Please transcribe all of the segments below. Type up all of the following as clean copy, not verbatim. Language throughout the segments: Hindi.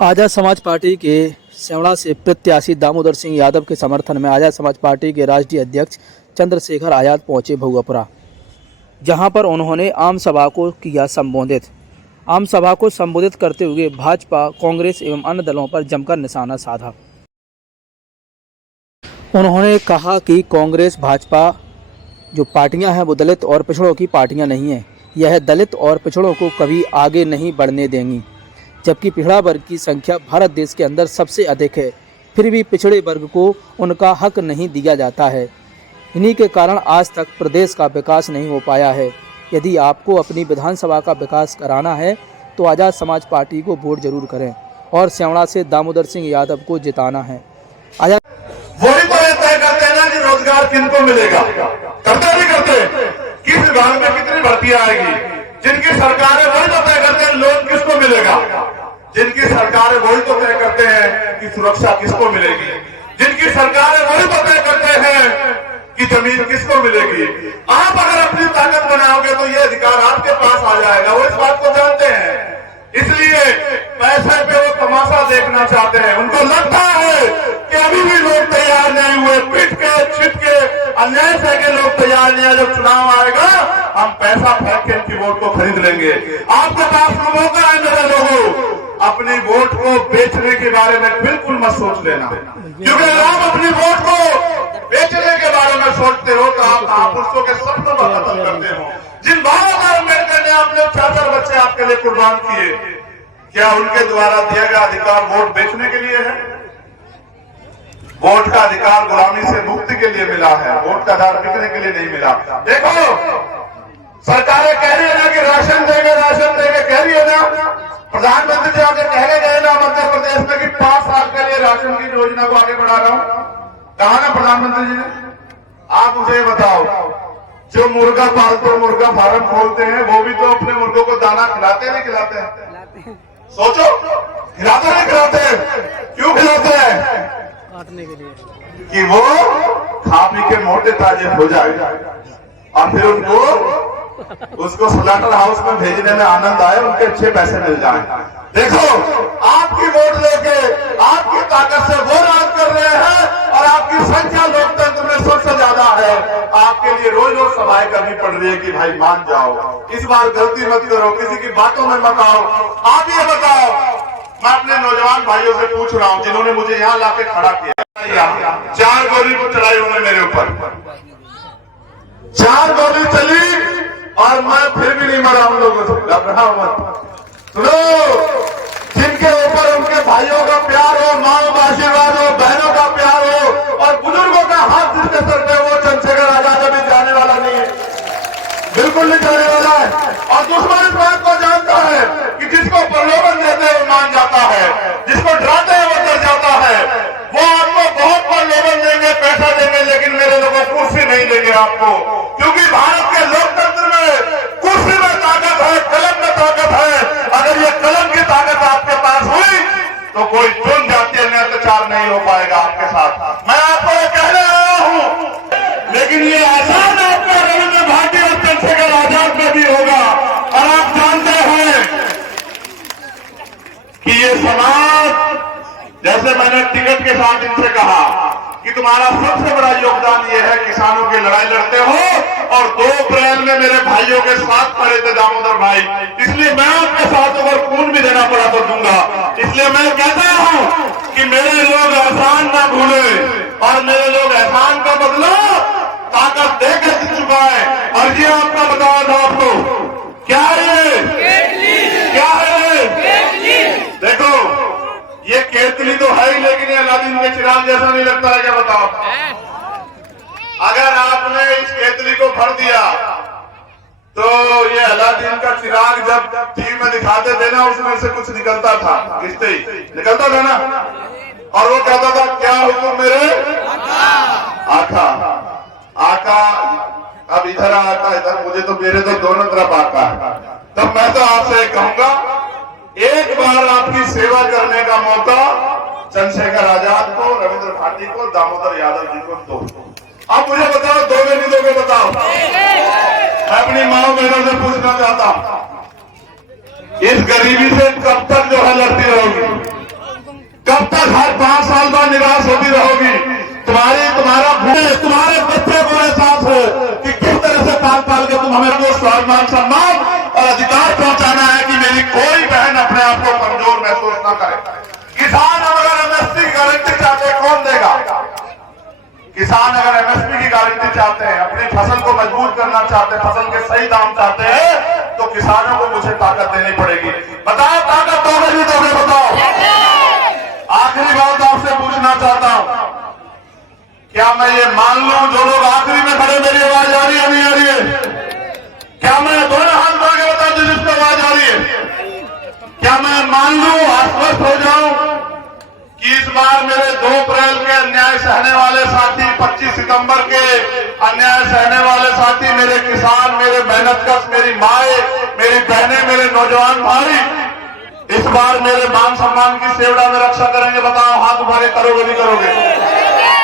आजाद समाज पार्टी के सेवड़ा से प्रत्याशी दामोदर सिंह यादव के समर्थन में आजाद समाज पार्टी के राष्ट्रीय अध्यक्ष चंद्रशेखर आजाद पहुंचे भगुआपुरा, जहां पर उन्होंने आम सभा को किया संबोधित। आम सभा को संबोधित करते हुए भाजपा, कांग्रेस एवं अन्य दलों पर जमकर निशाना साधा। उन्होंने कहा कि कांग्रेस, भाजपा जो पार्टियां हैं वो दलित और पिछड़ों की पार्टियां नहीं हैं। यह दलित और पिछड़ों को कभी आगे नहीं बढ़ने देंगी, जबकि पिछड़ा वर्ग की संख्या भारत देश के अंदर सबसे अधिक है, फिर भी पिछड़े वर्ग को उनका हक नहीं दिया जाता है। इन्हीं के कारण आज तक प्रदेश का विकास नहीं हो पाया है। यदि आपको अपनी विधानसभा का विकास कराना है तो आज़ाद समाज पार्टी को वोट जरूर करें और सेवड़ा से दामोदर सिंह यादव को जिताना है। आजाद वही तो तय करते हैं ना कि रोजगार किनको मिलेगा, करते नहीं करते, किस विभाग में कितनी भर्तियां आएगी। जिनकी सरकार है वही तो तय करते हैं लोन किसको मिलेगा, जिनकी सरकार है वही तो तय करते हैं कि सुरक्षा किसको मिलेगी, जिनकी सरकार है वही तो तय करते हैं कि जमीन किसको मिलेगी। आप अगर अपनी ताकत बनाओगे तो ये अधिकार आपके पास आ जाएगा, वो इस बात को जानते हैं। इसलिए पैसे पे वो तमाशा देखना चाहते हैं। उनको लगता है कि अभी भी लोग तैयार नहीं हुए, पिट के छिप के अन्याय से के लोग तैयार नहीं है। जब चुनाव आएगा हम पैसा फेंक के इनकी वोट को खरीद लेंगे। आपके पास मौका है मेरे लोगों, अपनी वोट को बेचने के बारे में बिल्कुल मत सोच लेना, क्योंकि अगर आप अपनी वोट को बेचने के बारे में सोचते हो तो आप महापुरुषों के सपनों को खत्म करते हो। जिन बाबा अम्बेडकर ने अपने 4 बच्चे आपके लिए कुर्बान किए, क्या उनके द्वारा दिया गया अधिकार वोट बेचने के लिए है? वोट का अधिकार गुलामी से मुक्ति के लिए मिला है, वोट का अधिकार बिकने के लिए नहीं मिला। देखो सरकारें कह रही है ना कि राशन देंगे, राशन देंगे, कह रही है ना। प्रधानमंत्री जी आगे कह गए ना मध्य प्रदेश में कि 5 साल के लिए राशन की योजना को आगे बढ़ा रहा हूं, कहा ना प्रधानमंत्री जी ने। आप मुझे बताओ, जो मुर्गा पालतू मुर्गा फार्म खोलते हैं वो भी तो अपने मुर्गों को दाना खिलाते नहीं खिलाते हैं? सोचो, खिलाते नहीं खिलाते? क्यों खिलाते हैं? काटने के लिए कि वो खा पी के मोटे ताजे हो जाए और फिर उनको उसको स्लॉटर हाउस में भेजने में आनंद आए, उनके अच्छे पैसे मिल जाए। देखो आपकी वोट लेके आपकी ताकत से वो राज कर रहे हैं और आपकी संख्या लोकतंत्र में सबसे ज्यादा है। आपके लिए रोज रोज सभाएं करनी पड़ रही है कि भाई मान जाओ, इस बार गलती मत करो, किसी की बातों में मत आओ। आप ये बताओ, मैं अपने नौजवान भाइयों से पूछ रहा हूं जिन्होंने मुझे यहाँ लाके खड़ा किया, 4 गोली को चलाई उन्होंने मेरे ऊपर, 4 गोली चली और मैं फिर भी नहीं मरा। उन लोगों से घबराओ मत, सुनो, जिनके ऊपर उनके भाइयों का प्यार हो, माओ का आशीर्वाद हो, बहनों का प्यार हो और बुजुर्गों का हाथ जिसके सर पे, वो चंद्रशेखर आजाद अभी जाने वाला नहीं है, बिल्कुल नहीं जाने वाला है। और दुश्मन इस बात को जानता है कि जिसको प्रलोभन देते हैं वो मान जाता है, जिसको डराते हैं वो डर जाता है। वो आपको बहुत प्रलोभन देंगे, पैसा देंगे, लेकिन मेरे लोगों कुर्सी नहीं देंगे आपको, क्योंकि भारत के लोकतंत्र में कुर्सी में ताकत है, कलम में ताकत है। अगर ये कलम की ताकत आपके पास हुई तो कोई चुन जातीय अत्याचार नहीं हो पाएगा आपके साथ। मैं आपको ये कहने आया हूं, लेकिन ये आसान आपका रविंद्र भारती और चंद्रशेखर आजाद में भी होगा। और आप जानते हैं कि ये समाज, जैसे मैंने टिकट के साथ इनसे कहा कि तुम्हारा सबसे बड़ा योगदान ये है, किसानों की लड़ाई लड़ते हो और 2 अप्रैल में मेरे भाइयों के साथ खड़े थे दामोदर भाई, इसलिए मैं आपके साथ अगर खून भी देना पड़ा तो दूंगा। इसलिए मैं कहता हूं कि मेरे लोग एहसान ना भूले और मेरे लोग एहसान का बदला ताकत देकर दे चुका है। और ये आपका बताया था आपको, क्या है क्या है? देखो ये केतली तो है ही, लेकिन ये अलादीन के चिराग जैसा नहीं लगता है, क्या बताओ? अगर आपने इस केतली को भर दिया तो ये अलादीन का चिराग जब टीवी में दिखाते थे ना, उसमें से कुछ निकलता था, किसते ही निकलता था ना, और वो कहता था क्या हुक्म मेरे आका। आका अब इधर आका, इधर मुझे तो, मेरे तो दोनों तरफ आका है। तब मैं तो आपसे कहूंगा, एक बार आपकी सेवा करने का मौका चंद्रशेखर आजाद को, रविंद्र भारती को, दामोदर यादव जी को दो। आप मुझे बताओ, दोगे नहीं दोगे? बताओ। मैं अपनी माओ बहनों से पूछना चाहता हूं, इस गरीबी से कब तक जो है लड़ती रहोगी? करें। किसान अगर एमएसपी की गारंटी चाहते हैं, कौन देगा? किसान अगर एमएसपी की गारंटी चाहते हैं, अपनी फसल को मजबूत करना चाहते हैं, फसल के सही दाम चाहते हैं, तो किसानों को मुझे ताकत देनी पड़ेगी। बताओ ताकत दोगे नहीं दोगे? बताओ। आखिरी बात आपसे पूछना चाहता हूं, क्या मैं ये मान लूं, जो लोग आखिरी में खड़े, मेरी आवाज आ रही है नहीं आ रही है? क्या मैं दोनों हाथ बढ़ के बता दूं जिसको आवाज आ रही है? क्या मैं मान लूं, आश्वस्त हो जाऊं कि इस बार मेरे 2 अप्रैल के अन्याय सहने वाले साथी, 25 सितंबर के अन्याय सहने वाले साथी, मेरे किसान, मेरे मेहनतकश, मेरी माए, मेरी बहनें, मेरे नौजवान भाई, इस बार मेरे मान सम्मान की सेवड़ा में रक्षा करेंगे? बताओ, हाथ उठा के करोगे नहीं करोगे?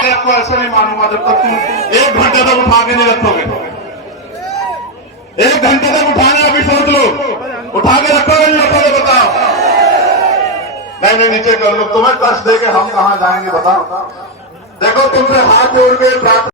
आपको ऐसे नहीं मानूंगा जब तक तुम 1 घंटे तक उठा के नहीं रखोगे। 1 घंटे तक उठाने, अभी सोच लो, उठा के रखोगे नहीं रखोगे? बताओ। नहीं नीचे कर लो, तुम्हें कष्ट दे के हम कहां जाएंगे? बताओ। देखो, तुमसे हाथ जोड़ के